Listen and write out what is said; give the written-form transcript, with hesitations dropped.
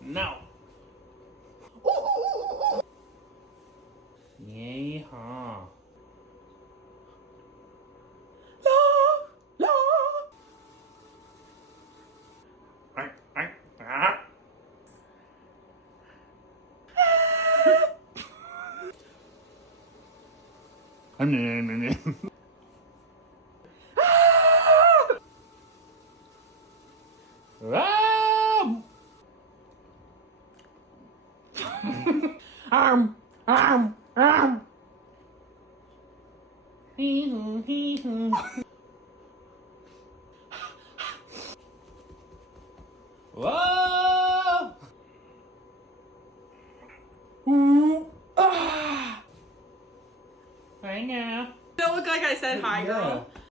No. Yeehaw. Whoa! Hi now. Don't look like I said hi, girl.